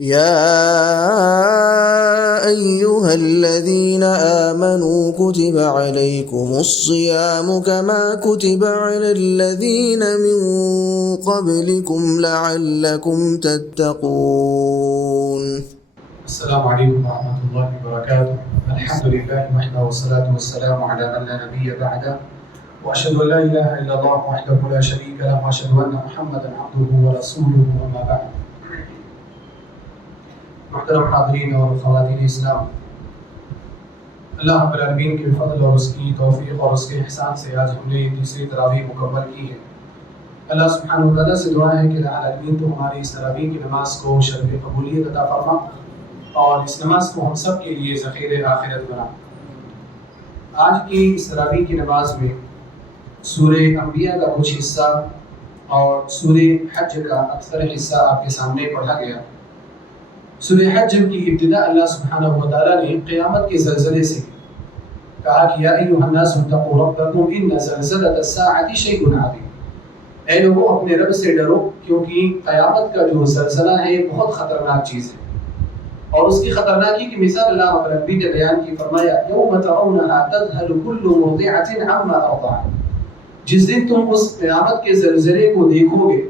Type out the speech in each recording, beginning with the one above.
يا أيها الذين آمنوا كتب عليكم الصيام كما كتب على الذين من قبلكم لعلكم تتقون. السلام علیکم ورحمۃ اللہ وبرکاتہ. الحمد للہ وحدہ والصلاۃ والسلام علی من لا نبی بعدہ واشهد ان لا الہ الا اللہ وحدہ لا شریک له واشهد ان محمدا عبده ورسولہ اما بعد. محترم حاضرین اور خواتین اسلام، اللہ رب العالمین کے فضل اور اس کی توفیق اور اس کے احسان سے آج ہم نے تیسری تراویح مکمل کی ہے. اللہ سبحانہ وتعالیٰ سے دعا ہے کہ العالمین تو ہماری اس تراویح کی نماز کو شرف قبولیت عطا فرما اور اس نماز کو ہم سب کے لیے ذخیر آخرت بنا. آج کی اس تراویح کی نماز میں سورہ انبیاء کا کچھ حصہ اور سورہ حج کا اکثر حصہ آپ کے سامنے پڑھا گیا. سورہ حج کی ابتدا اللہ سبحانہ وتعالیٰ نے قیامت کے زلزلے سے کہا کہ یا ایھا الناس اتقوا ربکم ان زلزلۃ الساعۃ شیء عظیم. اے لوگوں اپنے رب سے ڈرو کیونکہ قیامت کا جو زلزلہ ہے بہت خطرناک چیز ہے. اور اس کی خطرناکی کی مثال اللہ رب العالمین نے بیان کی، فرمایا یوم ترونها تذهل كل مرضعۃ عما ارضعت. جس دن تم اس قیامت کے زلزلے کو دیکھو گے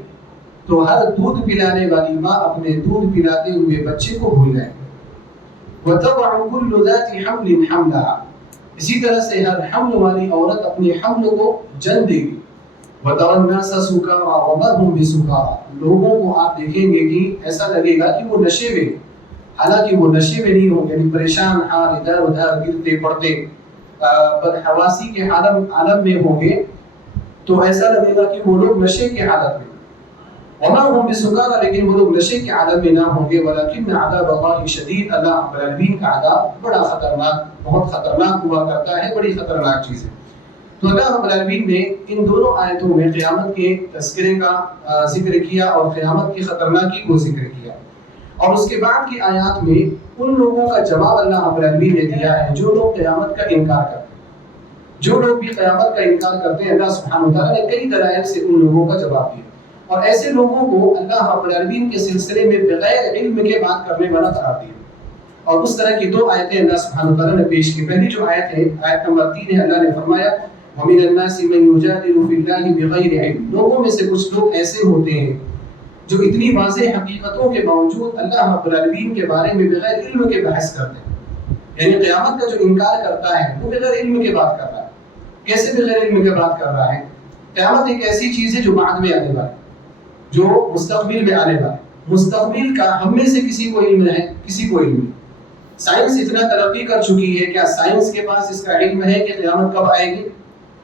تو ہر دودھ پلانے والی ماں اپنے دودھ پلاتے ہوئے بچے کو بھول جائے گی. وتضع كل ذات حمل حملها. اسی طرح سے ہر حمل والی عورت اپنے حمل کو جن دے گی. وترى الناس سكارى وما هم بسكارى. لوگوں کو آپ دیکھیں گے کہ ایسا لگے گا کہ وہ نشے میں، حالانکہ وہ نشے میں نہیں ہوں گے، یعنی پریشان حال، ادھر ادھر گرتے پڑتے بدحواسی کے عالم میں ہوں گے، تو ایسا لگے گا کہ وہ لوگ نشے کی حالت میں. وما هم بسكارى، لیکن وہ لوگ نشے کے عالم میں نہ ہوں گے. ولكن عذاب الله شدید. اللہ رب العالمین کا عذاب بڑا خطرناک، بہت خطرناک ہوا کرتا ہے، بڑی خطرناک چیز ہے. تو اللہ رب العالمین نے ان دونوں آیتوں میں قیامت کے تذکرے کا ذکر کیا اور قیامت کی خطرناکی کو ذکر کیا. اور اس کے بعد کی آیات میں ان لوگوں کا جواب اللہ رب العالمین نے دیا ہے جو لوگ قیامت کا انکار کرتے ہیں. جو لوگ بھی قیامت کا انکار کرتے ہیں، اللہ سبحانہ وتعالیٰ نے کئی دلائل سے ان لوگوں کا جواب دیا. اور ایسے لوگوں کو اللہ رب العالمین کے سلسلے میں بغیر علم کے بات کرنے والا قرار دیا. اور اس طرح کی دو آیتیں اللہ سبحانہ وتعالیٰ نے پیش کی. پہلی جو آیت ہے، آیت نمبر 3 ہے، اللہ نے فرمایا وَمِنَ النَّاسِ مَن يُجَادِلُ فِي اللَّهِ بِغَيْرِ عِلْمٍ. لوگوں میں سے کچھ لوگ ایسے ہوتے ہیں جو اتنی واضح حقیقتوں کے باوجود اللہ رب العالمین کے بارے میں بغیر علم کے بحث کرتے ہیں. یعنی قیامت کا جو انکار کرتا ہے وہ بغیر علم کے بات کر رہا ہے. کیسے بغیر علم کے بات کر رہا ہے؟ قیامت ایک ایسی چیز ہے جو بعد میں آنے والی، جو مستقبل میں آنے والی. مستقبل کا ہم میں سے کسی کو علم ہے؟ کسی کو علم نہیں. سائنس اتنا ترقی کر چکی ہے، کیا سائنس کے پاس اس کا علم ہے کہ قیامت کب آئے گی؟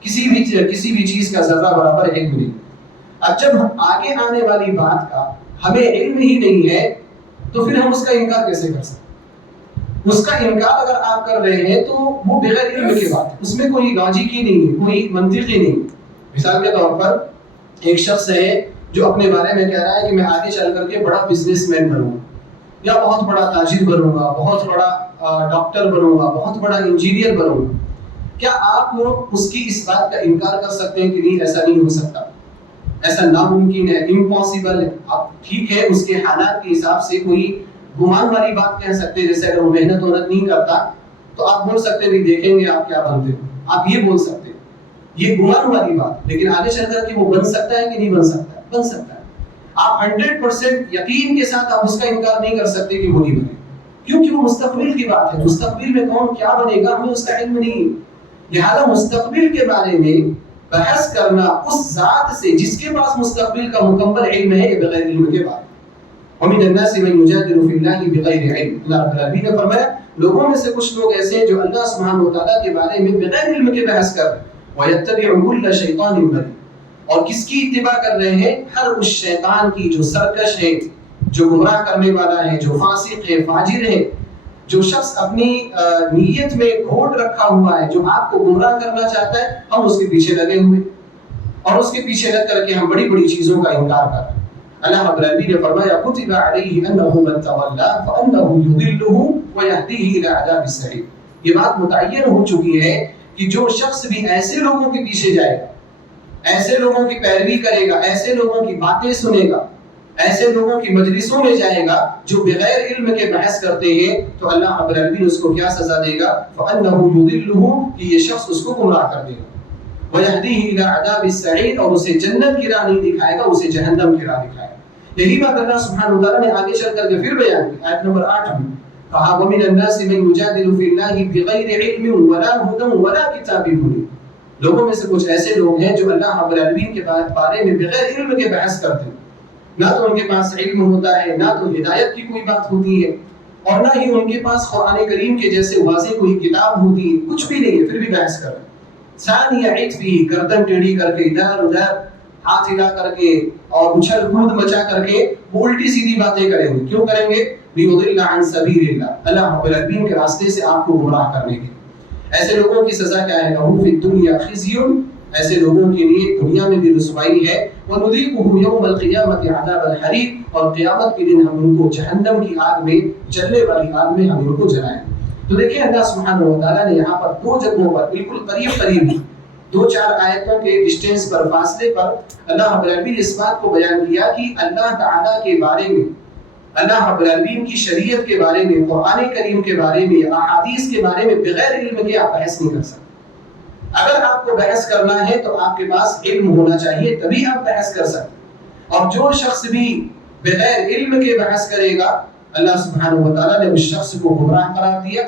کسی بھی چیز کا ذرہ برابر علم نہیں. اب جب آگے آنے والی بات کا ہمیں علم ہی نہیں ہے تو پھر ہم اس کا انکار کیسے کر سکتے؟ اس کا انکار اگر آپ کر رہے ہیں تو وہ بغیر علم کی بات ہے، اس میں کوئی لاجک ہی نہیں ہے، کوئی منطق ہی نہیں. مثال کے طور پر ایک شخص ہے جو اپنے بارے میں کہہ رہا ہے کہ میں آگے چل کر کے بڑا بزنس مین بنوں گا، یا بہت بڑا تاجر بنوں گا، بہت بڑا ڈاکٹر بنوں گا، بہت بڑا انجینئر بنوں گا. کیا آپ اس کی اس بات کا انکار کر سکتے ہیں کہ نہیں، ایسا نہیں ہو سکتا، ایسا ناممکن ہے، امپاسبل ہے؟ آپ ٹھیک ہے اس کے حالات کے حساب سے کوئی گمان والی بات کہہ سکتے ہیں، جیسے اگر وہ محنت نہیں کرتا تو آپ بول سکتے ہیں دیکھیں گے آپ کیا بنتے ہو، آپ یہ بول سکتے ہیں، یہ گمان والی بات. لیکن آگے چل کر کے وہ بن سکتا ہے کہ نہیں بن سکتا؟ بن سکتا ہے. آپ 100% یقین کے ساتھ آپ اس کا انکار نہیں کر سکتے کہ وہ نہیں بنے، کیونکہ وہ مستقبل کی بات ہے. مستقبل میں کون کیا بنے گا ہمیں اس کا علم نہیں. لہذا مستقبل کے بارے میں بحث کرنا اس ذات سے جس کے پاس مستقبل کا مکمل علم ہے بغیر علم کے بارے. وَمِنَ النَّاسِ مَن يُجَادِلُ فِي اللَّهِ بِغَيْرِ عِلْمٍ. اللہ رب العالمین نے فرمایا لوگوں میں سے کچھ لوگ ایسے ہیں جو اللہ سبحانہ وتعالیٰ کے بارے میں بغیر علم کے بحث کر رہے ہیں. وَيَتَّبِعُ كُلَّ شَيْطَانٍ مَرِيدٍ. اور کس کی اتباع کر رہے ہیں؟ ہر اس شیطان کی جو سرکش ہے، جو گمراہ کرنے والا ہے، جو فاسق ہے، فاجر ہے. جو شخص اپنی نیت میں کھوٹ رکھا ہوا ہے، جو آپ کو گمراہ کرنا چاہتا ہے، ہم اس کے پیچھے لگے ہوئے اور اس کے پیچھے لگ کر کے ہم بڑی بڑی چیزوں کا انکار کر رہے ہیں. اللہ رب العالمین نے فرمایا كُتِبَ عَلَيْهِ أَنَّهُ مَن تَوَلَّىٰ فَأَنَّهُ يُضِلُّهُ وَيَهْدِيهِ إِلَىٰ عَذَابِ السَّعِيرِ. یہ بات متعین ہو چکی ہے کہ جو شخص بھی ایسے لوگوں کے پیچھے جائے گا، ایسے لوگوں کی پیروی کرے گا، ایسے لوگوں کی باتیں سنے گا ایسے لوگوں کی مجلسوں میں جائے گا جو بغیر علم کے بحث کرتے ہیں تو اللہ رب العالمین اس کو کیا سزا دے گا؟ فَأَنَّهُ يُضِلُّهُ کہ یہ شخص اس کو گمراہ کر دے گا، وَيَهْدِيهِ إِلَىٰ عَذَابِ السَّعِيرِ اور اسے جنت کی راہ نہیں دکھائے گا، اسے جہنم کی راہ دکھائے گا۔ یہی بات اللہ سبحانہ وتعالیٰ نے آگے چل کر کے پھر بیان کی آیت نمبر 8 میں، کہا وَمِنَ النَّاسِ مَن يُجَادِلُ فِي اللَّهِ بِغَيْرِ عِلْمٍ وَلَا هُدًى وَلَا كِتَابٍ مُنِيرٍ، لوگوں میں سے کچھ ایسے لوگ ہیں جو اللہ رب العالمین کے بارے میں بغیر علم کے بحث کرتے ہیں، نہ تو ان کے پاس علم ہوتا ہے، نہ تو ہدایت کی کوئی بات ہوتی ہے، اور نہ ہی ان کے پاس قرآن کریم کے جیسے واضح کوئی کتاب ہوتی ہے، کچھ بھی نہیں ہے، پھر بھی بحث کر رہے ہیں۔ ثانیہ عطفی، گردن ٹیڑھی کر کے ادھر ادھر ہاتھ ہلا کر کے اور اچھل کود مچا کر کے وہ الٹی سیدھی باتیں کریں گے۔ کیوں کریں گے؟ لیضل عن سبیل اللہ، اللہ رب العالمین کے راستے سے آپ کو گمراہ کرنے کے۔ ایسے لوگوں کی سزا کیا ہے؟ لہم فی الدنیا خزی، ایسے لوگوں کے لیے دنیا میں بھی رسوائی ہے، وَنُذِيقُهُ يَوْمَ الْقِيَامَةِ عَذَابَ الْحَرِيقِ اور قیامت کے دن ہم ان کو جہنم کی آگ میں، جلنے والی آگ میں ہم ان کو جلائیں۔ تو دیکھیں اللہ سبحانہ وتعالیٰ نے یہاں پر دو جگہوں پر بالکل قریب قریب ہی 2-4 آیتوں کے ڈسٹینس پر، فاصلے پر اللہ رب العالمین نے اس بات کو بیان کیا کہ اللہ تعالیٰ کے بارے میں، اللہ رب العالمین کی شریعت کے بارے میں، قرآن کریم کے بارے میں، احادیث کے بارے میں بغیر علم کے آپ بحث نہیں کر سکتے۔ اگر آپ کو بحث کرنا ہے تو آپ کے پاس علم ہونا چاہیے، تبھی آپ بحث کر سکتے۔ اور جو شخص بھی بغیر علم کے بحث کرے گا، اللہ سبحانہ وتعالیٰ نے اس شخص کو گمراہ قرار دیا،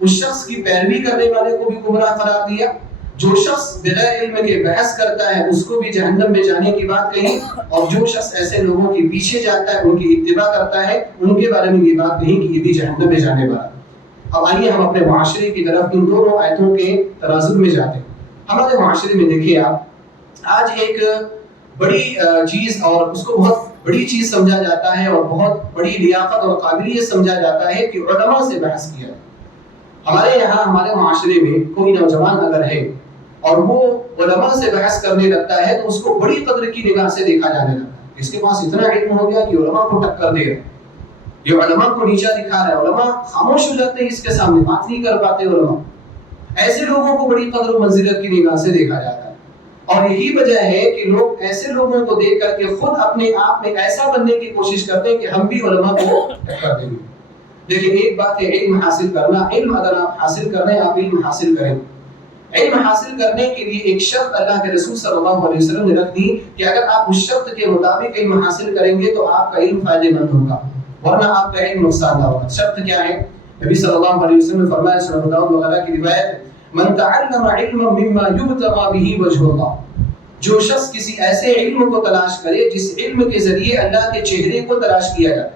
اس شخص کی پیروی کرنے والے کو بھی گمراہ قرار دیا۔ جو شخص بغیر علم کے بحث کرتا ہے اس کو بھی جہنم میں جانے کی بات کہی، اور جو شخص ایسے لوگوں کے پیچھے جاتا ہے، ان کی اتباع کرتا ہے، ان کے بارے میں یہ بات کہی کہ یہ بھی جہنم میں جانے والا۔ اب آئیے ہم اپنے معاشرے کی طرف ان دونوں آیتوں کے تناظر میں جاتے ہیں۔ ہمارے معاشرے میں دیکھیے آپ، آج ایک بڑی چیز، اور اس کو بہت بڑی چیز سمجھا جاتا ہے اور بہت بڑی لیاقت اور قابلیت سمجھا جاتا ہے کہ علماء سے بحث کیا۔ ہمارے یہاں ہمارے معاشرے میں کوئی نوجوان اگر ہے اور وہ علماء سے بحث کرنے لگتا ہے تو اس کو بڑی قدر کی نگاہ سے دیکھا جانے لگتا ہے۔ اس کے پاس اتنا علم ہو گیا کہ علماء کو ٹکر دے رہا ہے، یہ علماء کو نیچا دکھا رہا ہے، علماء خاموش ہو جاتے ہیں، اس کے سامنے بات نہیں کر پاتے علماء۔ ایسے لوگوں کو بڑی قدر و منزلت کی نگاہ سے دیکھا جاتا ہے، اور یہی وجہ ہے کہ لوگ ایسے لوگوں کو دیکھ کر کے خود اپنے آپ میں ایسا بننے کی کوشش کرتے ہیں کہ ہم بھی علماء کو ٹکر دیں گے۔ لیکن ایک بات ہے علم حاصل کرنا، علم اگر آپ حاصل کر رہے ہیں، آپ علم حاصل کریں۔ علم حاصل کرنے کے لیے ایک شرط اللہ کے رسول صلی اللہ علیہ وسلم نے رکھ دی کہ اگر آپ اس شرط کے مطابق علم حاصل کریں گے تو آپ کا علم فائدہ مند ہوگا، ورنہ آپ کا علم نقصان دہ ہوگا۔ شرط کیا ہے؟ نبی صلی اللہ علیہ وسلم نے فرمایا، سنن ابو داؤد وغیرہ کی روایت، من تعلم علما مما يبتغى به وجه الله، جو شخص کسی ایسے علم کو تلاش کرے جس علم کے ذریعے اللہ کے چہرے کو تلاش کیا جائے۔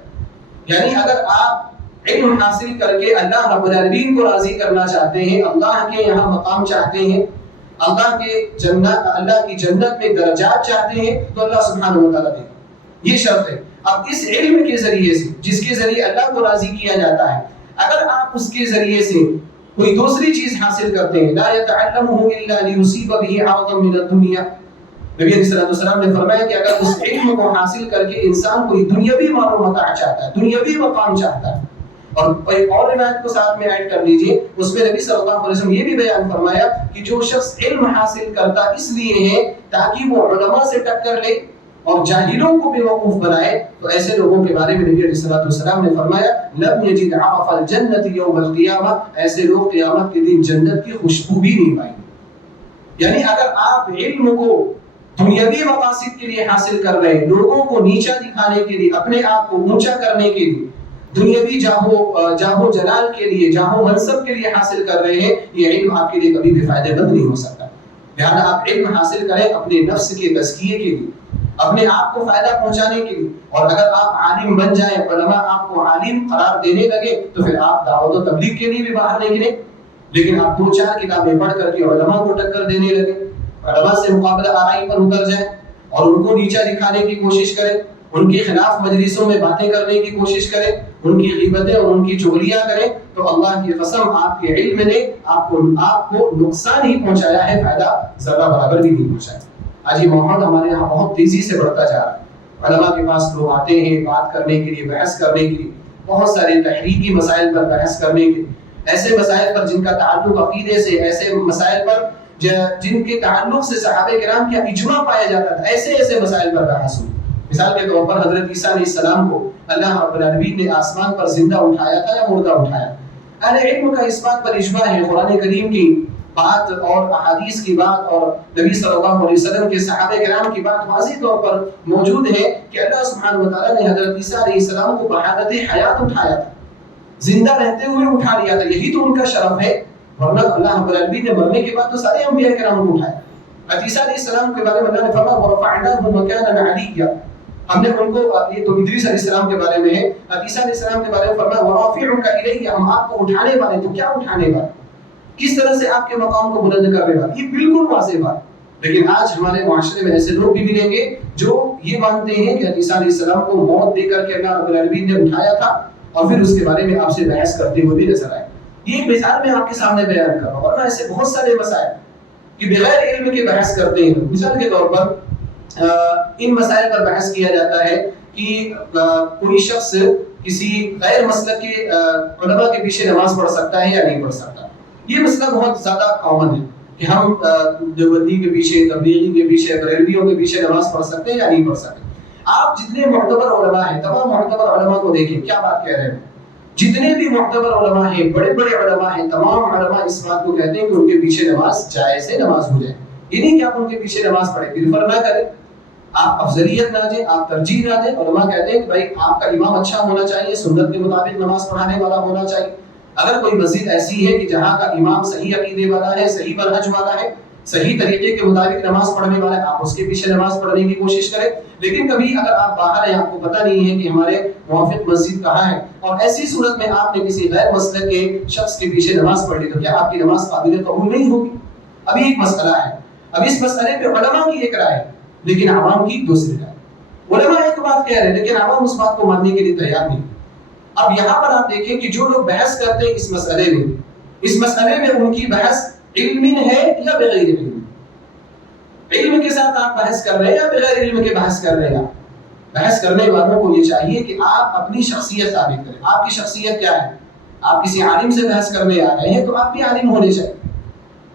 یعنی اگر آپ علم حاصل کر کے اللہ رب العالمین کو راضی کرنا چاہتے ہیں، اللہ کے یہاں مقام چاہتے ہیں، اللہ کی جنت میں درجات چاہتے ہیں، تو اللہ سبحانہ وتعالیٰ دے گا۔ یہ شرط ہے۔ اب اس علم کے ذریعے سے، جس کے ذریعے اللہ کو راضی کیا جاتا ہے، اگر آپ اس کے ذریعے سے کوئی دوسری چیز حاصل کرتے ہیں، لا يتعلمه الا ليصيب به عرضا من الدنيا، نبی علیہ الصلوۃ والسلام نے فرمایا کہ اگر اس علم کو حاصل کر کے انسان کوئی دنیاوی مال و متاع چاہتا ہے، دنیاوی مقام چاہتا ہے، اور ایک اور روایت کو ساتھ میں ایڈ کر لیجئے، اس میں نبی صلی اللہ علیہ وسلم یہ بھی بیان فرمایا کہ جو شخص علم حاصل کرتا اس لیے ہے تاکہ وہ علماء سے ٹکر لے اور جاہلوں کو بے وقوف بنائے، تو ایسے لوگوں کے بارے میں نبی علیہ السلام نے فرمایا، لم یجد عرف الجنت یوم القیامہ، ایسے لوگ قیامت کے دن جنت کی خوشبو بھی نہیں پائیں گے۔ یعنی اگر آپ علم کو دنیاوی مقاصد کے لیے حاصل کر رہے ہیں، لوگوں کو نیچا دکھانے کے لیے، اپنے آپ کو اونچا کرنے کے لیے، دنیاوی جاہو جلال کے لیے، جاہو منصب کے لیے حاصل کر رہے ہیں، یہ علم آپ کے لیے کبھی بھی فائدہ مند نہیں ہو سکتا۔ لہذا آپ علم حاصل کریں اپنے نفس کے تزکیے کے لیے، اپنے آپ کو فائدہ پہنچانے کے لیے، اور اگر آپ عالم بن جائیں، علماء آپ کو عالم قرار دینے لگے، تو پھر آپ دعوت و تبلیغ کے لیے بھی باہر نکلیں۔ لیکن آپ 2-4 کتابیں پڑھ کر کے علماء کو ٹکر دینے لگے، علماء سے مقابلہ آرائی پر اتر جائیں اور ان کو نیچا دکھانے کی کوشش کریں، ان کے خلاف مجلسوں میں باتیں کرنے کی کوشش کریں، ان کی غیبتیں اور ان کی چغلیاں کریں، تو اللہ کی قسم آپ کے علم نے آپ کو نقصان ہی پہنچایا ہے، فائدہ ذرہ برابر بھی نہیں پہنچایا۔ آج یہ ماحول ہمارے یہاں بہت تیزی سے بڑھتا جا رہا ہے۔ علماء کے پاس لوگ آتے ہیں بات کرنے کے لیے، بحث کرنے کے لیے، بہت سارے تحریکی مسائل پر بحث کرنے کے لیے، ایسے مسائل پر جن کا تعلق عقیدے سے، ایسے مسائل پر جن کے تعلق سے صحابہ کرام کیا اجماع پایا جاتا تھا، ایسے مسائل پر بحث ہوئی۔ مثال کے طور پر حضرت عیسیٰ علیہ السلام کو اللہ رب العالمین نے آسمان پر زندہ اٹھایا تھا یا مردہ اٹھایا؟ اہل علم کا اس بات پر اجماع ہے، قرآن کریم کی بات اور احادیث کی بات اور نبی صلی اللہ علیہ وسلم کے صحابہ کرام کی بات واضح طور پر موجود ہے کہ اللہ سبحانہ و تعالیٰ نے حضرت عیسیٰ علیہ السلام کو بحالت حیات اٹھایا تھا، زندہ رہتے ہوئے اٹھا لیا تھا، یہی تو ان کا شرف ہے، ورنہ اللہ رب العالمین نے مرنے کے بعد تو سارے انبیاء کرام کو اٹھایا۔ عیسیٰ علیہ السلام کے بارے میں اللہ نے فرمایا وَرَفَعْنَاهُ مَكَانًا عَلِيًّا، ہم نے ان کو، یہ تو ادریس علیہ السلام کے بارے میں ہے، عیسیٰ علیہ السلام کے بارے میں فرمایا وَرَافِعُكَ إِلَيَّ، ہم آپ کو اٹھانے والے، تو کیا اٹھانے والے، کس طرح سے آپ کے مقام کو بلند کرنے والے، یہ بالکل واضح بات۔ لیکن آج ہمارے معاشرے میں ایسے لوگ بھی ملیں گے جو یہ مانتے ہیں کہ عیسیٰ علیہ السلام کو موت دے کر کے اللہ رب العالمین نے اٹھایا تھا اور پھر اس کے بارے میں آپ سے بحث کرتے ہوئے بھی نظر آئے۔ یہ ایک مثال میں آپ کے سامنے بیان کر رہا ہوں، اور ایسے بہت سارے مسائل کہ بغیر علم کے بحث کرتے ہیں۔ مثال کے طور پر ان مسائل پر بحث کیا جاتا ہے کہ کوئی شخص کسی غیر مسلک کے علماء کے پیچھے نماز پڑھ سکتا ہے یا نہیں پڑھ سکتا۔ یہ مسئلہ بہت زیادہ کامن ہے کہ ہم دیوبندی کے پیچھے، تبلیغی کے پیچھے، بریلویوں کے پیچھے نماز پڑھ سکتے ہیں یا نہیں پڑھ سکتے۔ آپ جتنے معتبر علماء ہیں، تمام معتبر علماء کو دیکھیں کیا بات کہہ رہے ہیں، جتنے بھی معتبر علماء ہیں، بڑے بڑے علماء ہیں، تمام علماء اس بات کو کہتے ہیں کہ ان کے پیچھے نماز جائز ہے، نماز ہو جائے۔ یہ نہیں کہ آپ ان کے پیچھے نماز پڑھیں، پریفر نہ کریں، آپ افضلیت نہ دیں، آپ ترجیح نہ دیں۔ علماء کہتے ہیں کہ بھائی آپ کا امام اچھا ہونا چاہیے، سنت کے مطابق نماز پڑھانے والا ہونا چاہیے۔ اگر کوئی مسجد ایسی ہے کہ جہاں کا امام صحیح عقیدے والا ہے، صحیح منہج والا ہے، صحیح طریقے کے مطابق نماز پڑھنے والا ہے، آپ اس کے پیچھے نماز پڑھنے کی کوشش کریں۔ لیکن کبھی اگر آپ باہر ہیں، آپ کو پتہ نہیں ہے کہ ہمارے موافق مسجد کہاں ہے، اور ایسی صورت میں آپ نے کسی غیر مسلک کے شخص کے پیچھے نماز پڑھ لی، تو کیا آپ کی نماز قابل قبول نہیں ہوگی؟ ابھی ایک مسئلہ ہے، اب اس مسئلے پہ علماء کی ایک رائے لیکن عوام کی دوسری رائے۔ علماء ایک بات کہہ رہے ہیں لیکن عوام اس بات کو ماننے کے لیے تیار نہیں۔ اب یہاں پر آپ دیکھیں کہ جو لوگ بحث کرتے ہیں اس مسئلے میں ان کی بحث علم ہے یا بغیر علم؟ علم کے ساتھ آپ بحث کر رہے ہیں یا بغیر علم کے بحث کر رہے ہیں؟ بحث کرنے والوں کو یہ چاہیے کہ آپ اپنی شخصیت ثابت کریں۔ آپ کی شخصیت کیا ہے؟ آپ کسی عالم سے بحث کرنے آ رہے ہیں تو آپ بھی عالم ہونے چاہیے۔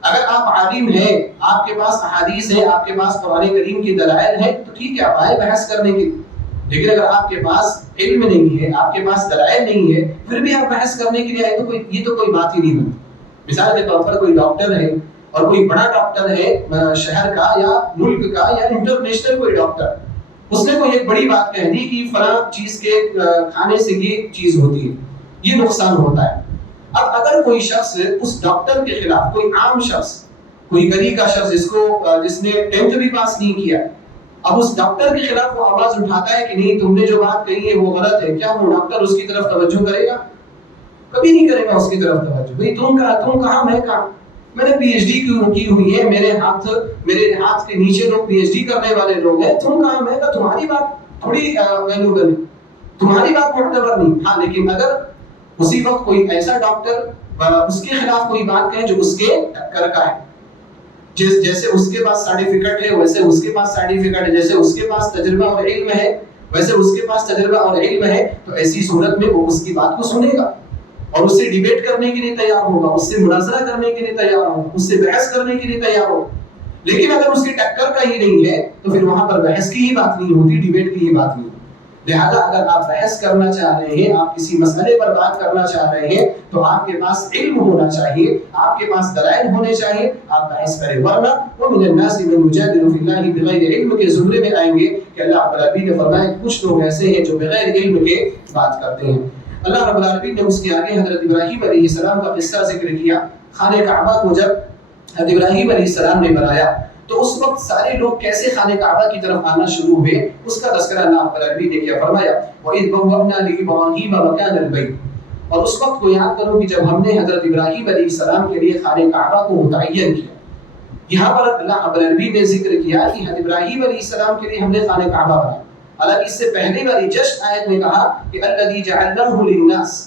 اگر آپ عالم ہیں، آپ کے پاس احادیث ہیں، آپ کے پاس قرآن کریم کی دلائل ہیں، تو ٹھیک ہے، آپ آئے بحث کرنے کے۔ لیکن اگر آپ کے پاس علم نہیں ہے، آپ کے پاس دلائل نہیں ہے، پھر بھی آپ بحث کرنے کے لیے آئے تو یہ تو کوئی بات ہی نہیں بنتی۔ مثال کے طور پر کوئی ڈاکٹر ہے اور کوئی بڑا ڈاکٹر ہے شہر کا یا ملک کا یا انٹرنیشنل کوئی ڈاکٹر، اس نے کوئی ایک بڑی بات کہہ دی کہ فلاں چیز کے کھانے سے یہ چیز ہوتی ہے، یہ نقصان ہوتا ہے۔ اب اگر کوئی شخص اس ڈاکٹر کے خلاف، کوئی عام شخص، کوئی گلی کا شخص جس نے 10th بھی پاس نہیں کیا، اب اس ڈاکٹر کے خلاف وہ آواز اٹھاتا ہے کہ نہیں تم نے جو بات کہی ہے وہ غلط ہے، کیا وہ ڈاکٹر اس کی طرف توجہ کرے گا؟ کبھی نہیں کرے گا اس کی طرف توجہ۔ بھئی تم کہاں، میں کہاں، میں نے پی ایچ ڈی کی ہوئی ہے، میرے ہاتھ کے نیچے لوگ پی ایچ ڈی کرنے والے لوگ ہیں، تم کہاں، میں کہا تمہاری بات تھوڑی ویلیوبل ہے، تمہاری بات معتبر نہیں۔ ہاں لیکن اگر اسی وقت کوئی ایسا ڈاکٹر اس کے خلاف کوئی بات کہے جو اس کے ٹکر کا ہے، جیسے اس کے پاس سرٹیفکیٹ ہے ویسے اس کے پاس سرٹیفکیٹ ہے، جیسے اس کے پاس تجربہ اور علم ہے ویسے اس کے پاس تجربہ اور علم ہے، تو ایسی صورت میں وہ اس کی بات کو سنے گا اور اس سے ڈیبیٹ کرنے کے لیے تیار ہوگا، اس سے مناظرہ کرنے کے لیے تیار ہوگا، اس سے بحث کرنے کے لیے تیار ہوگا۔ لیکن اگر اس کی ٹکر کا ہی نہیں ہے تو پھر وہاں پر بحث کی ہی بات نہیں ہوتی، ڈیبیٹ کی ہی بات نہیں ہوتی۔ لہذا اگر آپ بحث کرنا چاہ رہے ہیں، آپ کسی مسئلے پر بات کرنا چاہ رہے ہیں، تو آپ کے پاس علم ہونا چاہیے، آپ کے پاس دلائل ہونے چاہیے، آپ بحث کریں۔ ورنہ وَمِنَ النَّاسِ مَن يُجَادِلُ فِي اللَّهِ بِغَيْرِ علم کے زمرے میں آئیں گے کہ اللہ رب العالمین نے فرمایا کچھ لوگ ایسے ہیں جو بغیر علم کے بات کرتے ہیں۔ اللہ رب العالمین نے اس کے آگے حضرت ابراہیم علیہ السلام کا قصہ ذکر کیا۔ خانہ کعبہ کو جب حضرت ابراہیم علیہ السلام نے بنایا تو اس وقت سارے لوگ کیسے خانہ کعبہ کی طرف آنا شروع ہوئے، اس کا تذکرہ اللہ رب العالمین نے کیا۔ فرمایا وَإِذْ بَوَّأْنَا لِإِبْرَاهِيمَ مَكَانَ الْبَيْتِ، اور اس وقت کو یاد کرو کہ جب ہم نے حضرت ابراہیم علیہ السلام کے لیے خانہ کعبہ کو متعین کیا۔ یہاں پر اللہ رب العالمین نے ذکر کیا کہ حضرت ابراہیم علیہ السلام کے لیے ہم نے خانہ کعبہ بنایا، حالانکہ اس سے پہلے والی جسٹ آیت میں کہا کہ الذی جعلناہ للناس،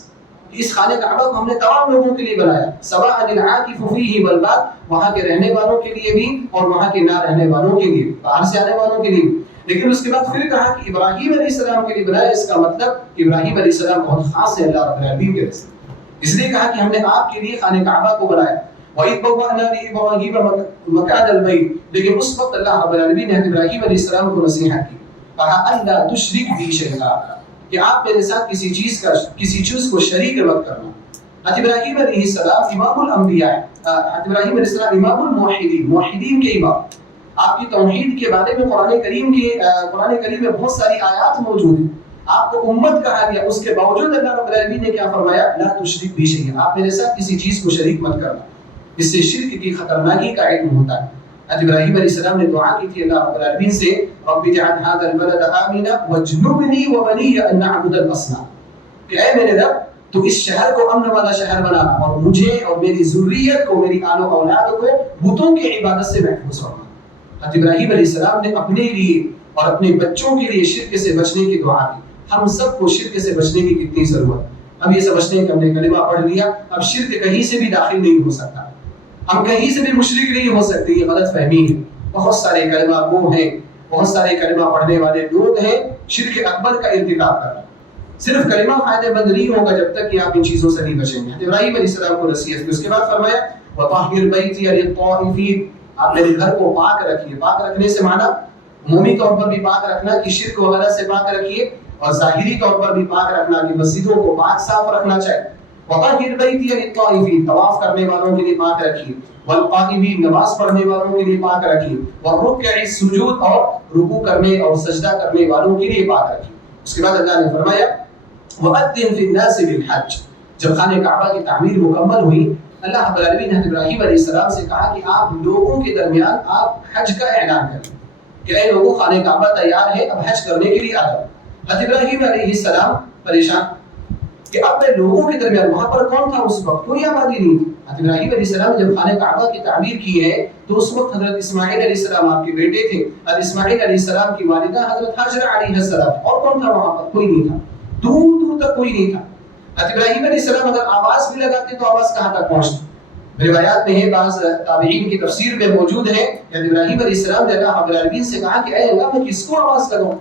اس خانہ کعبہ کو ہم نے تمام لوگوں کے لیے بنایا، سواء العاکف فیہ والباد، وہاں کے رہنے والوں کے لیے بھی اور وہاں کے نہ رہنے والوں کے لیے، باہر سے آنے والوں کے لیے بھی۔ لیکن اس کے بعد پھر کہا کہ ابراہیم علیہ السلام کے لیے بنایا، اس کا مطلب کہ ابراہیم علیہ السلام بہت خاص ہے اللہ رب العالمین کے رسول، اس لیے کہا کہ ہم نے آپ کے لیے خانہ کعبہ کو بنایا۔ وَإِذْ بَوَّأْنَا لِإِبْرَاهِيمَ مَكَانَ الْبَيْتِ، لیکن اس وقت اللہ رب العالمین نے ابراہیم علیہ السلام کو نصیحت کی کہا اللہ تشرک بی شیئا، کہ آپ میرے ساتھ کسی چیز کو شریک مت کرنا۔ حضرت ابراہیم علیہ السلام امام الانبیاء ہیں، حضرت ابراہیم علیہ السلام امام الموحدین، موحدین کے امام۔ آپ کی توحید کے بارے میں قرآن کریم میں بہت ساری آیات موجود ہیں، آپ کو امت کہا گیا، اس کے باوجود اللہ رب العالمین نے کیا فرمایا؟ لا تشرک بی شیئا، آپ میرے ساتھ کسی چیز کو شریک مت کرنا۔ اس سے شرک کی خطرناکی کا علم ہوتا ہے۔ حضرت ابراہیم علیہ السلام نے دعا کی تھی اللہ رب العالمین سے، رب اجعل هذا البلد آمنا واجنبنی وبنی ان نعبد الاصنام، کہ اے میرے رب تو اس شہر کو امن والا شہر بنا اور مجھے اور میری ذریت کو، میری آل و اولاد کو بتوں کی عبادت سے محفوظ فرما۔ حضرت ابراہیم علیہ السلام نے اپنے لیے اور اپنے بچوں کے لیے شرک سے بچنے کی دعا کی۔ ہم سب کو شرک سے بچنے کی کتنی ضرورت۔ اب یہ سمجھنے کہ ہم نے کلمہ پڑھ لیا، اب شرک کہیں سے بھی داخل نہیں ہو سکتا، ہم کہیں سے بھی مشرک نہیں ہو سکتے، یہ غلط فہمی ہے۔ بہت سارے کلمہ گو ہیں، بہت سارے کلمہ پڑھنے والے لوگ ہیں شرک اکبر کا ارتکاب کر رہے ہیں۔ صرف کلمہ فائدہ مند نہیں ہوگا جب تک کہ آپ ان چیزوں سے نہیں بچیں گے۔ ابراہیم علیہ السلام کو نصیحت کی، اس کے بعد فرمایا وَطَهِّرْ بَيْتِيَ لِلطَّائِفِينَ، آپ میرے گھر کو پاک رکھیے۔ پاک رکھنے سے معنی عمومی طور پر بھی پاک رکھنا کہ شرک وغیرہ سے پاک رکھیے، اور ظاہری طور پر بھی پاک رکھنا کہ مسجدوں کو پاک صاف رکھنا چاہیے۔ وَطَهِّرْ بَيْتِيَ لِلطَّائِفِينَ، طواف کرنے والوں کے لیے پاک رکھیے، والقائمین، نماز پڑھنے والوں کے لیے پاک رکھیے، والرکع السجود، اور رکوع کرنے اور سجدہ کرنے والوں کے لیے پاک رکھیے۔ اس کے بعد اللہ نے فرمایا وَأَذِّن فِي النَّاسِ بِالْحَجِّ، جب خانہ کعبہ کی تعمیر مکمل ہوئی، اللہ رب العالمین نے ابراہیم علیہ السلام سے کہا کہ آپ لوگوں کے درمیان آپ حج کا اعلان کریں کہ اے لوگوں خانہ کعبہ تیار ہے، اب حج کرنے کے لیے آ جاؤ۔ حضرت ابراہیم علیہ السلام پریشان کہ اب میں لوگوں کے درمیان، وہاں پر کون تھا اس وقت؟ کوئی آبادی نہیں تھی۔ حضرت ابراہیم علیہ السلام نے جب خانہ کعبہ کی تعمیر کی ہے تو اس وقت حضرت اسماعیل علیہ السلام آپ کے بیٹے تھے، حضرت اسماعیل علیہ السلام کی والدہ حضرت ہاجر علیہ السلام، اور کون تھا وہاں پر؟ کوئی نہیں تھا، دور دور تک کوئی نہیں تھا۔ حضرت ابراہیم علیہ السلام اگر آواز بھی لگاتے تو آواز کہاں تک پہنچتی؟ روایات میں ہے، بعض تابعین کی تفسیر میں موجود ہے کہ ابراہیم علیہ السلام نے اللہ رب العالمین سے کہا کہ اے اللہ میں کس کو آواز لگاؤں،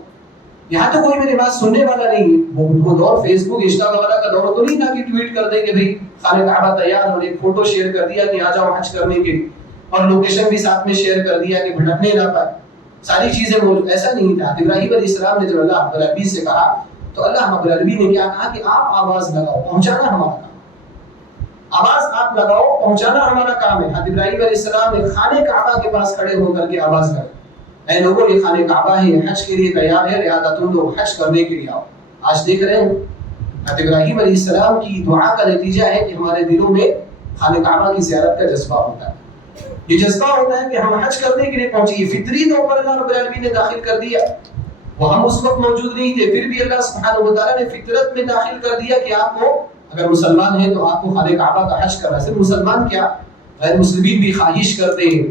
یہاں تو کوئی میری بات سننے والا نہیں ہے۔ وہ دور فیس بک انسٹا وغیرہ کا دور تو نہیں تھا کہ ٹویٹ کر دیں کہ بھائی خانہ کعبہ تیار، اور ایک فوٹو شیئر کر دیا کہ آ جاؤ حج کرنے کے لیے، اور لوکیشن بھی ساتھ میں شیئر کر دیا کہ بھٹکنے نہ پائے، ساری چیزیں موجود، ایسا نہیں تھا۔ ابراہیم علیہ السلام نے جب اللہ رب العالمین سے کہا تو اللہ رب العالمین نے کیا کہا کہ آپ آواز لگاؤ، پہنچانا ہمارا کام، آواز آپ لگاؤ، پہنچانا ہمارا کام ہے۔ حضرت ابراہیم علیہ السلام نے خانہ کعبہ کے پاس کھڑے ہو کر کے آواز لگائی، اے لوگوں یہ خانہ کعبہ ہے، حج کے لیے تیار ہے، لہذا تم لوگ حج کرنے کے لیے آؤ۔ آج دیکھ رہے ہیں حضرت ابراہیم علیہ السلام کی دعا کا نتیجہ ہے کہ ہمارے دلوں میں خانہ کعبہ کی زیارت کا جذبہ ہوتا ہے۔ یہ جذبہ ہوتا ہے کہ ہم حج کرنے کے لیے پہنچے، یہ فطری طور پر اللہ رب العالمین نے داخل کر دیا۔ وہ ہم اس وقت موجود نہیں تھے، پھر بھی اللہ سبحانہ و تعالیٰ نے فطرت میں داخل کر دیا کہ آپ کو، اگر مسلمان ہیں تو آپ کو خانہ کعبہ کا حج کرنا ہے۔ صرف مسلمان کیا، غیر مسلمین بھی خواہش کرتے ہیں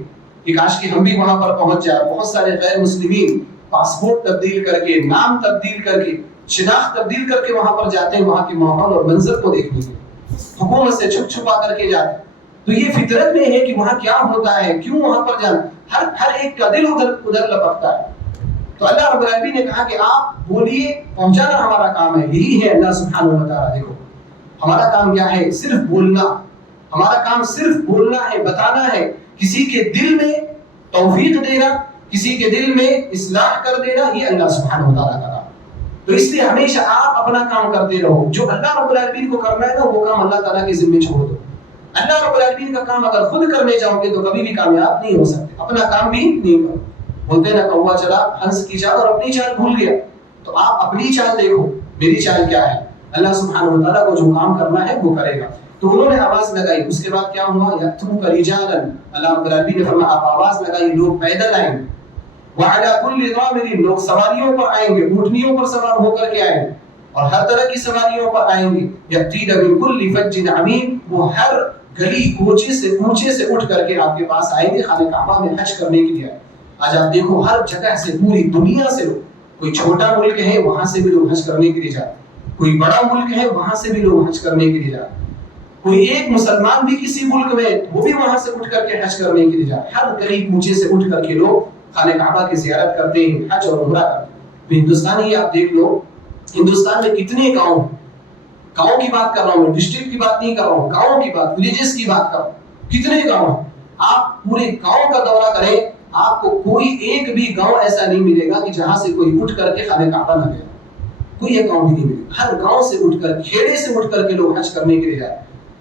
کہ کاش کہ ہم بھی وہاں پر پہنچ جائیں۔ بہت سارے غیر مسلمین پاسپورٹ تبدیل کر کے، نام تبدیل کر کے، شناخت تبدیل کر کے وہاں پر جاتے ہیں، وہاں کے ماحول اور منظر کو دیکھنے کے لیے، حکومت سے چھپ چھپا کر کے جاتے ہیں۔ تو یہ فطرت میں ہے کہ وہاں کیا ہوتا ہے، کیوں وہاں پر جانا، ہر ایک کا دل ادھر لپکتا ہے۔ تو اللہ رب العالمین نے کہا کہ آپ بولیے، پہنچانا ہمارا کام ہے۔ یہی ہے اللہ سبحانہ و تعالیٰ۔ دیکھو ہمارا کام کیا ہے، صرف بولنا، ہمارا کام صرف بولنا ہے، بتانا ہے، کسی کے دل میں توفیق دینا، کسی کے دل میں اصلاح کر دینا، یہ اللہ سبحانہ و تعالیٰ کا کام۔ تو اس لیے ہمیشہ آپ اپنا کام کرتے رہو، جو اللہ رب العالمین کو کرنا ہے نا وہ کام اللہ تعالیٰ کے ذمہ چھوڑ دو۔ اللہ رب العالمین کا کام اگر خود کرنے جاؤ گے تو کبھی بھی کامیاب نہیں ہو سکتے، اپنا کام بھی نہیں کرو۔ بولتے نا کوا چلا ہنس کی چال اور اپنی چال بھول گیا، تو آپ اپنی چال دیکھو، میری چال کیا ہے، اللہ سبحانہ و تعالیٰ کو جو کام کرنا ہے وہ کرے گا۔ تو انہوں نے آواز لگائی، اس کے بعد کیا ہوا، یَأْتُوكَ رِجَالًا، اللہ رب العالمین نے فرمایا آپ آواز لگائی، لوگ پیدل آئیں گے، وَعَلَىٰ كُلِّ ضَامِرٍ، لوگ سواریوں پر آئیں گے، اونٹنیوں پر سوار ہو کر کے آئیں گے، اور ہر طرح کی سواریوں پر آئیں گے، يَأْتِينَ مِن كُلِّ فَجٍّ عَمِيقٍ، وہ ہر گلی کوچے سے اٹھ کر کے آپ کے پاس آئیں گے، خانہ کعبہ میں حج کرنے کے لیے۔ آج آپ دیکھو ہر جگہ سے، پوری دنیا سے لوگ، کوئی چھوٹا ملک ہے وہاں سے بھی لوگ حج کرنے کے لیے جاتے، کوئی بڑا ملک ہے وہاں سے بھی لوگ حج کرنے کے لیے جاتے، کوئی ایک مسلمان بھی کسی ملک میں وہ بھی وہاں سے اٹھ کر کے حج کرنے کے لیے جاتے، ہر گلی کوچے سے اٹھ کر کے لوگ خانہ کعبہ کی زیارت کرتے ہیں، حج اور عمرہ کرتے ہیں۔ ہندوستان ہی آپ دیکھ لو، ہندوستان میں کتنے گاؤں کی بات کر رہا ہوں میں، ڈسٹرکٹ کی بات نہیں کر رہا ہوں، گاؤں کی بات، ولیجز کی بات کر رہا ہوں، کتنے گاؤں ہیں۔ آپ پورے گاؤں کا دورہ کریں آپ کو کوئی ایک بھی گاؤں ایسا نہیں ملے گا کہ جہاں سے کوئی اٹھ کر کے خانہ کعبہ نہ گیا، کوئی ایک گاؤں بھی نہیں ملے گا، ہر گاؤں سے اٹھ کر، کھیڑے سے اٹھ کر کے لوگ حج کرنے کے لیے جائے۔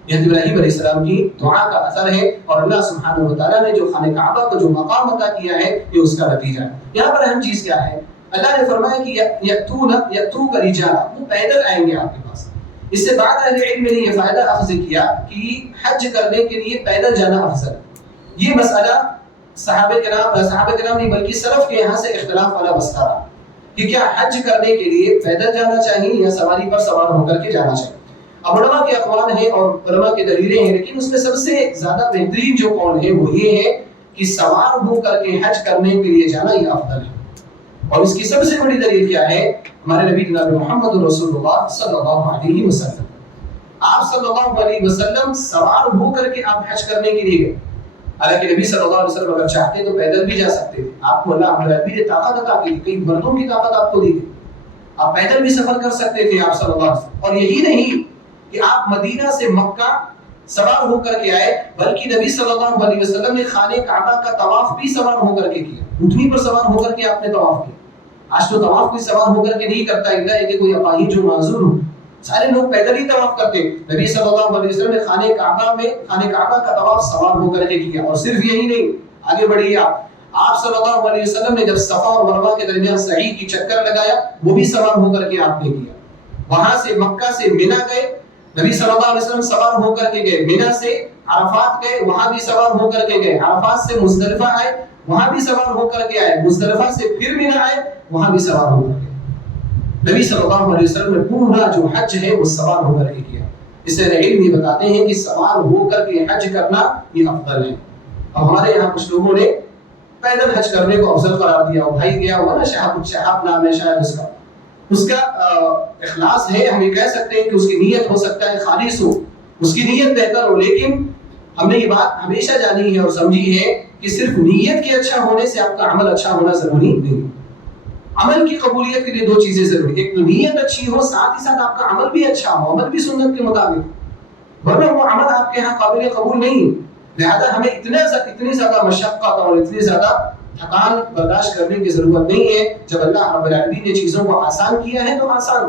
یہ ابراہیم علیہ السلام کی دعا کا اثر ہے، اور اللہ سبحانہ و تعالیٰ نے جو خانہ کعبہ کو جو مقام عطا کیا ہے یہ اس کا نتیجہ ہے۔ یہاں پر اہم چیز کیا ہے؟ اللہ نے فرمایا کہ یأتوک رجالا، وہ پیدل آئیں گے آپ کے پاس۔ اس سے بعد اہل علم نے یہ فائدہ اخذ کیا کہ حج کرنے کے لیے پیدل جانا افضل ہے۔ یہ مسئلہ صحابہ کرام نہیں بلکہ سلف کے یہاں سے اختلاف والا مسئلہ رہا کہ کیا حج کرنے کے لیے پیدل جانا چاہیے یا سواری پر سوار ہو کر کے جانا چاہیے۔ اب علماء کے اقوال ہیں اور علماء کے دلیلیں ہیں، لیکن اس میں سب سے زیادہ بہترین جو قول ہے وہ یہ ہے کہ سوار ہو کر کے حج کرنے کے لیے جانا یہ افضل ہے۔ اور اس کی سب سے بڑی دلیل کیا ہے؟ ہمارے نبی جناب محمد رسول اللہ صلی اللہ علیہ وسلم، آپ صلی اللہ علیہ وسلم سوار ہو کر کے آپ حج کرنے کے لیے گئے۔ حالانکہ نبی صلی اللہ علیہ وسلم اگر چاہتے تو پیدل بھی جا سکتے تھے، آپ کو اللہ ربی نے طاقت عطا کی تھی، کئی مردوں کی طاقت آپ کو دی تھی، آپ پیدل بھی سفر کر سکتے تھے آپ صلی اللہ علیہ وسلم۔ اور یہی نہیں کہ آپ مدینہ سے مکہ سوار ہو کر کے آئے، بلکہ نبی صلی اللہ علیہ وسلم نے خانہ کعبہ کا طواف بھی سوار ہو کر کے کیا، اونٹنی پر سوار ہو کر کے آپ نے طواف کیا۔ آج تو طواف کوئی سوار ہو کر کے نہیں کرتا، الا ہے کہ کوئی اپاہج جو معذور ہو، سارے لوگ پیدل ہی طواف کرتے۔ نبی صلی اللہ علیہ وسلم نے خانہ کعبہ کا طواف سوار ہو کر کے کیا۔ اور صرف یہی نہیں، آگے بڑھیے آپ صلی اللہ علیہ وسلم نے جب صفا اور مروہ کے درمیان سعی کی چکر لگایا وہ بھی سوار ہو کر کے آپ نے کیا۔ وہاں سے مکہ سے منی گئے، نبی صلی اللہ علیہ وسلم سوار ہو کر کے گئے، منی سے عرفات گئے، وہاں بھی سوار ہو کر کے گئے، عرفات سے مزدلفہ آئے، وہاں بھی سوار ہو کر کے آئے، مزدلفہ سے پھر منی آئے، وہاں بھی سوار ہو کر کے۔ نبی صلی اللہ علیہ وسلم نے پورا جو حج ہے وہ سوار ہو کر کے کیا۔ اس سے علم یہ بتاتے ہیں کہ سوار ہو کر کے حج کرنا یہ افضل ہے۔ اب ہمارے یہاں کچھ لوگوں نے پیدل حج کرنے کو افضل قرار دیا، اور بھائی گیا ہوا نا شہاب نام ہے شاید اس کا اخلاص ہے، ہم یہ کہہ سکتے ہیں کہ اس کی نیت ہو سکتا ہے خالص ہو، اس کی نیت بہتر ہو، لیکن ہم نے یہ بات ہمیشہ جانی ہے اور سمجھی ہے کہ صرف نیت کے اچھا ہونے سے آپ کا عمل اچھا ہونا ضروری نہیں۔ عمل کی قبولیت کے لیے دو چیزیں ضروری، ایک تو نیت اچھی ہو، ساتھ ہی ساتھ آپ کا عمل بھی اچھا ہو، عمل بھی سنت کے مطابق، ورنہ وہ عمل آپ کے ہاں قابل قبول نہیں۔ لہذا ہمیں اتنی زیادہ مشقت اور اتنی زیادہ تھکان برداشت کرنے کی ضرورت نہیں ہے۔ جب اللہ رب العالمین نے چیزوں کو آسان کیا ہے تو آسان۔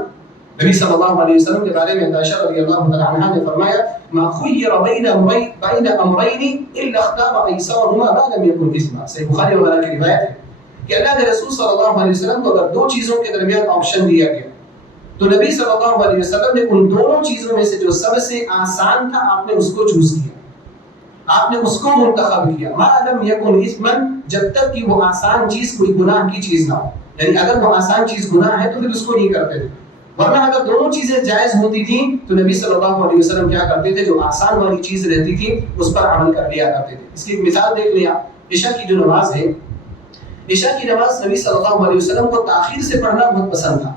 نبی صلی اللہ علیہ وسلم کے بارے میں عائشہ رضی اللہ تعالی عنہا نے فرمایا ما خیر بین امرین الا اختار ایسرهما ما لم يكن اثما۔ صحیح بخاری وغیرہ کی روایت ہے کہ اللہ کے رسول صلی اللہ علیہ وسلم کو اگر دو چیزوں کے درمیان آپشن دیا گیا تو نبی صلی اللہ علیہ وسلم نے ان دونوں چیزوں میں سے جو سب سے آسان تھا آپ نے اس کو چوز کیا، آپ نے اس کو منتخب کیا۔ ما لم یکن اثما، جب تک کہ وہ آسان چیز کوئی گناہ کی چیز نہ ہو، یعنی اگر وہ آسان چیز گناہ ہے تو پھر اس کو نہیں کرتے تھے، ورنہ اگر دونوں چیزیں جائز ہوتی تھیں تو نبی صلی اللہ علیہ وسلم کیا کرتے تھے؟ جو آسان والی چیز رہتی تھی اس پر عمل کر لیا کرتے تھے۔ اس کی ایک مثال دیکھ لیں آپ، عشاء کی جو نماز ہے، عشاء کی نماز نبی صلی اللہ علیہ وسلم کو تاخیر سے پڑھنا بہت پسند تھا۔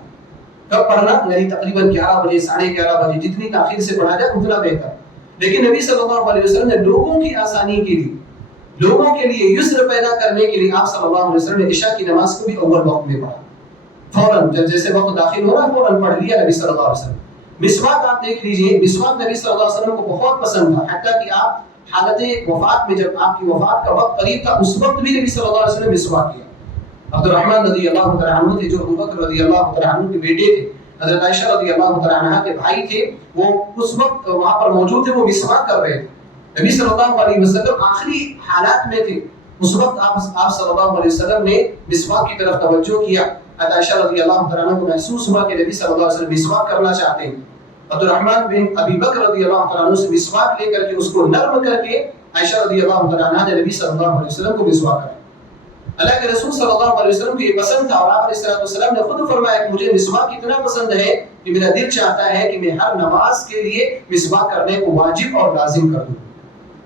کب پڑھنا؟ یعنی تقریباً 11 بجے، 11:30 بجے، جتنی تاخیر سے پڑھا جائے اتنا بہتر۔ لیکن نبی صلی اللہ علیہ وسلم نے لوگوں کی آسانی کے لیے، لوگوں کے لیے یسر پیدا کرنے کے لیے آپ صلی اللہ علیہ وسلم نے عشاء کی نماز کو بھی اول وقت میں پڑھا، فوراً جب جیسے وقت داخل ہو رہا ہے فوراً پڑھ لیا نبی صلی اللہ علیہ وسلم۔ مسواک آپ دیکھ لیجئے، مسواک نبی صلی اللہ علیہ وسلم کو بہت پسند تھا، حتیٰ کہ آپ حالت وفات میں، جب آپ کی وفات کا وقت قریب تھا، اس وقت بھی نبی صلی اللہ علیہ وسلم نے مسواک کیا۔ عبد الرحمن رضی اللہ تعالیٰ عنہ تھے جو ابو بکر رضی اللہ تعالیٰ عنہ کے بیٹے تھے، حضرت عائشہ رضی اللہ تعالیٰ عنہ کے بھائی تھے، وہ اس وقت وہاں پر موجود تھے، وہ مسواک کر رہے تھے۔ نبی صلی اللہ علیہ وسلم آخری حالات میں تھے، اس وقت آپ صلی اللہ علیہ وسلم نے مسواک کی طرف توجہ کیا۔ عائشہ رضی اللہ تعالیٰ عنہ کو محسوس ہوا کہ نبی صلی اللہ علیہ وسلم مسواک کرنا چاہتے ہیں۔ عبد الرحمن بن ابی بکر رضی اللہ تعالیٰ عنہ سے مسواک لے کر کے اس کو نرم کر کے عائشہ رضی اللہ تعالیٰ عنہ نے نبی صلی اللہ علیہ وسلم کو مسواک کرایا۔ اللہ کے رسول صلی اللہ علیہ وسلم کو یہ پسند تھا، اور آپ علیہ السلام نے خود فرمایا کہ مجھے مسواک اتنا پسند ہے کہ میرا دل چاہتا ہے کہ میں ہر نماز کے لیے مسواک کرنے کو واجب اور لازم کر دوں،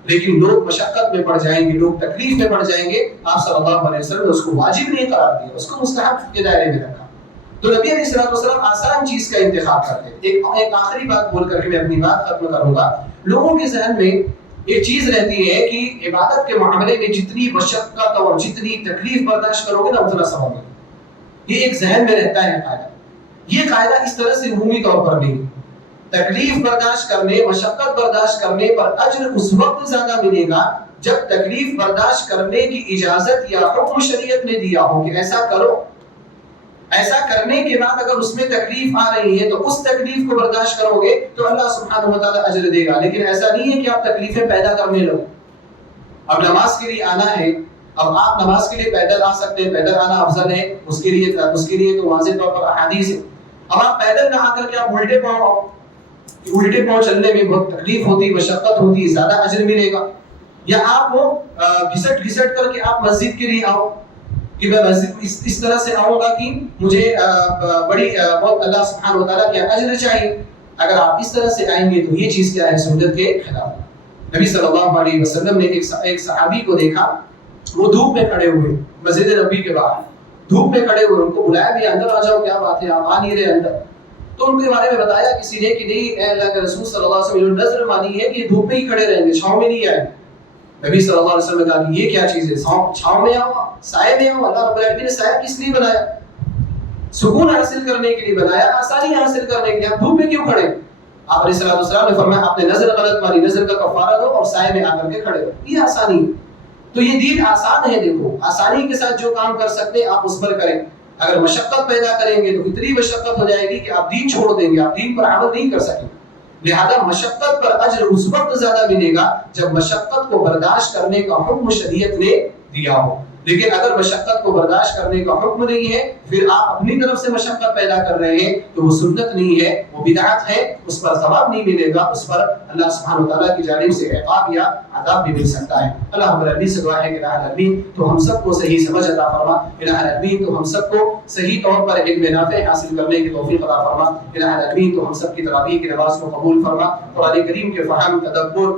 لیکن لوگ مشقت میں پڑ جائیں گے، لوگ تکلیف میں پڑ جائیں گے۔ آپ صلی اللہ علیہ وسلم نے اس کو واجب نہیں قرار دیا، اس کو مستحب کے دائرے میں رکھا۔ تو نبی علیہ السلام آسان چیز کا انتخاب کرتے ہیں۔ ایک آخری بات بول کر کے میں اپنی بات ختم کروں گا۔ لوگوں کے ذہن میں ایک چیز رہتی ہے کہ عبادت کے معاملے میں جتنی مشقت اور جتنی تکلیف برداشت کرو گے نا اتنا ثواب ہے، یہ ایک ذہن میں رہتا ہے قاعدہ۔ یہ قاعدہ اس طرح سے عمومی طور پر نہیں، تکلیف برداشت کرنے، مشقت برداشت کرنے پر اجر اس وقت زیادہ ملے گا جب تکلیف برداشت کرنے کی اجازت یا حکم شریعت نے دیا ہو کہ ایسا کرو، ایسا کرنے کے بعد اگر اس میں تکلیف آ رہی ہے تو اس تکلیف کو برداشت کرو گے تو اللہ سبحانہ و تعالیٰ اجر دے گا. لیکن ایسا نہیں ہے کہ آپ تکلیفیں پیدا کرنے لگو. اب نماز کے لیے آنا ہے، اب آپ نماز کے لیے پیدل آ سکتے ہیں، پیدل آنا افضل ہے، اس کے لیے تو واضح طور پر احادیث ہے. اب آپ پیدل نہ آ کر کے آپ الٹے پاؤں آؤ، الٹے پاؤں چلنے میں بہت تکلیف ہوتی، مشقت ہوتی، زیادہ اجر ملے گا. یا آپ وہ گھسٹ کر کے آپ مسجد کے لیے آؤ کہ میں مسجد اس طرح سے آؤں گا کہ مجھے بڑی بہت اللہ سبحانہ و تعالیٰ کے اجر چاہیے. اگر آپ اس طرح سے آئیں گے تو یہ چیز کیا ہے؟ سنت کے خلاف. نبی صلی اللہ علیہ وسلم نے ایک صحابی کو دیکھا، وہ دھوپ میں کھڑے ہوئے مسجد نبی کے باہر، دھوپ میں کھڑے ہوئے. ان کو بلایا بھی اندر آ جاؤ، کیا بات ہے آپ آ نہیں رہے اندر؟ تو ان کے بارے میں بتایا کسی نے کہ نہیں، اے اللہ کے رسول صلی اللہ علیہ وسلم نے نظر مانی ہے کہ دھوپ میں ہی کھڑے رہیں گے، چھاؤں میں نہیں آئیں. نبی صلی اللہ علیہ وسلم نے کہا کہ یہ کیا چیز ہے؟ چھاؤں میں آؤ، سائے میں آؤ. اللہ رب العالمین نے سایہ کس لیے بنایا؟ سکون حاصل کرنے کے لیے بنایا، آسانی حاصل کرنے کے لیے. آپ دھوپ میں کیوں کھڑے؟ آپ علیہ الصلوۃ والسلام نے فرمایا آپ نے نظر غلط ماری، نظر کا کفارہ دو اور سائے میں آ کر کے کھڑے ہو. یہ آسانی ہے. تو یہ دین آسان ہے. دیکھو آسانی کے ساتھ جو کام کر سکتے آپ اس پر کریں. اگر مشقت پیدا کریں گے تو اتنی مشقت ہو جائے گی کہ آپ دین چھوڑ دیں گے، آپ دین پر عمل نہیں کر سکیں. لہذا مشقت پر اجر اس وقت زیادہ ملے گا جب مشقت کو برداشت کرنے کا حکم شریعت نے دیا ہو. لیکن اگر مشقت کو برداشت کرنے کا حکم نہیں ہے، پھر آپ اپنی طرف سے مشقت پیدا کر رہے ہیں، تو وہ سنت نہیں ہے، وہ بدعت ہے، اس پر ثواب نہیں ملے گا، اس پر اللہ سبحانہ وتعالیٰ کی جانب سے عقاب یا عذاب بھی مل سکتا ہے. اللہ رب العالمین سے دعا ہے کہ الہ العالمین تو ہم سب کو صحیح سمجھ عطا فرما. الہ العالمین تو ہم سب کو صحیح طور پر علم نافع حاصل کرنے کی توفیق عطا فرما. الہ العالمین تو ہم سب کی تراویح کی نماز کو قبول فرما. قرآن کریم کے فہم، تدبر